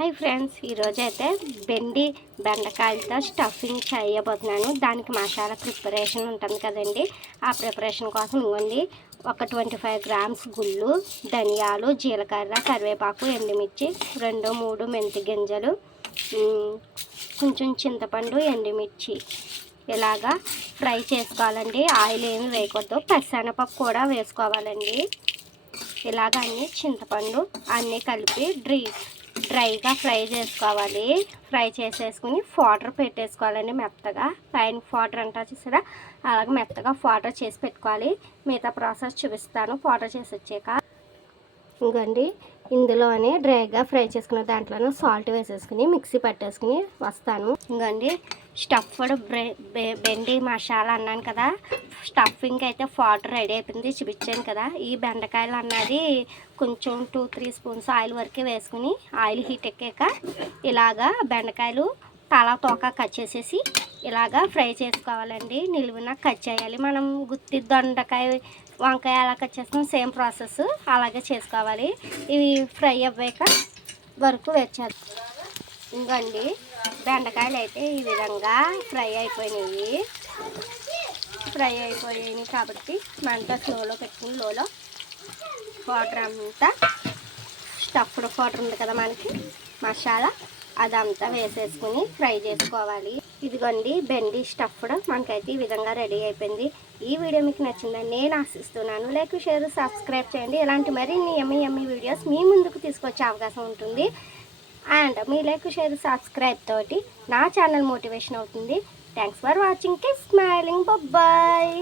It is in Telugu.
హాయ్ ఫ్రెండ్స్, ఈరోజైతే బెండకాయలతో స్టఫింగ్ చేయబోతున్నాను. దానికి మసాలా ప్రిపరేషన్ ఉంటుంది కదండి. ఆ ప్రిపరేషన్ కోసం ఇవ్వండి ఒక 25 గ్రామ్స్ గుళ్ళు, ధనియాలు, జీలకర్ర, కరివేపాకు, ఎండుమిర్చి, 2-3 మెంతి గింజలు, కొంచెం చింతపండు, ఎండుమిర్చి ఇలాగా ఫ్రై చేసుకోవాలండి. ఆయిల్ ఏమి వేయకూడదు. పచ్చిశనగపప్పు కూడా వేసుకోవాలండి. ఇలాగ అన్నీ చింతపండు అన్నీ కలిపి డ్రైగా ఫ్రై చేసుకోవాలి. ఫ్రై చేసేసుకుని వాటర్ పెట్టేసుకోవాలండి మెత్తగా. పైన వాటర్ అంటా చూసారా, అలాగే మెత్తగా వాటర్ చేసి పెట్టుకోవాలి. మిగతా ప్రాసెస్ చూపిస్తాను వాటర్ చేసి వచ్చాక. ఇంకండి ఇందులోనే డ్రైగా ఫ్రై చేసుకున్న దాంట్లోనే సాల్ట్ వేసేసుకుని మిక్సీ పట్టేసుకుని వస్తాను. ఇంకండి స్టఫ్డ్ బెండి మసాలా అన్నాను కదా, స్టఫింగ్ అయితే వాటర్ రెడీ అయిపోయింది, చూపించాను కదా. ఈ బెండకాయలు అన్నది కొంచెం 2-3 స్పూన్స్ ఆయిల్ వరకు వేసుకుని ఆయిల్ హీట్ ఎక్కాక ఇలాగా బెండకాయలు తల తోక కట్ చేసేసి ఇలాగా ఫ్రై చేసుకోవాలండి. నిలువున కట్ చేయాలి. మనం గుత్తి దొండకాయ, వంకాయ ఎలా కట్ చేస్తాం సేమ్ ప్రాసెస్ అలాగే చేసుకోవాలి. ఇవి ఫ్రై అవ్వాక వరకు వేచాలి. ఇంకండి బెండకాయలు అయితే ఈ విధంగా ఫ్రై అయిపోయినాయి కాబట్టి మంట స్లోలో పెట్టుకుని లోలో వాటర్ అంతా స్టఫ్డ్ వాటర్ ఉంది కదా మనకి మసాలా, అదంతా వేసేసుకుని ఫ్రై చేసుకోవాలి. ఇదిగోండి బెండి స్టఫ్డ్ మనకైతే ఈ విధంగా రెడీ అయిపోయింది. ఈ వీడియో మీకు నచ్చిందని నేను ఆశిస్తున్నాను. లైక్, షేర్, సబ్స్క్రైబ్ చేయండి. ఇలాంటి మరిన్ని యమ్మీ వీడియోస్ మీ ముందుకు తీసుకొచ్చే అవకాశం ఉంటుంది. అండ్ మీ లైక్, షేర్, సబ్స్క్రైబ్ తోటి నా ఛానల్ మోటివేషన్ అవుతుంది. Thanks for watching. Keep smiling. Bye.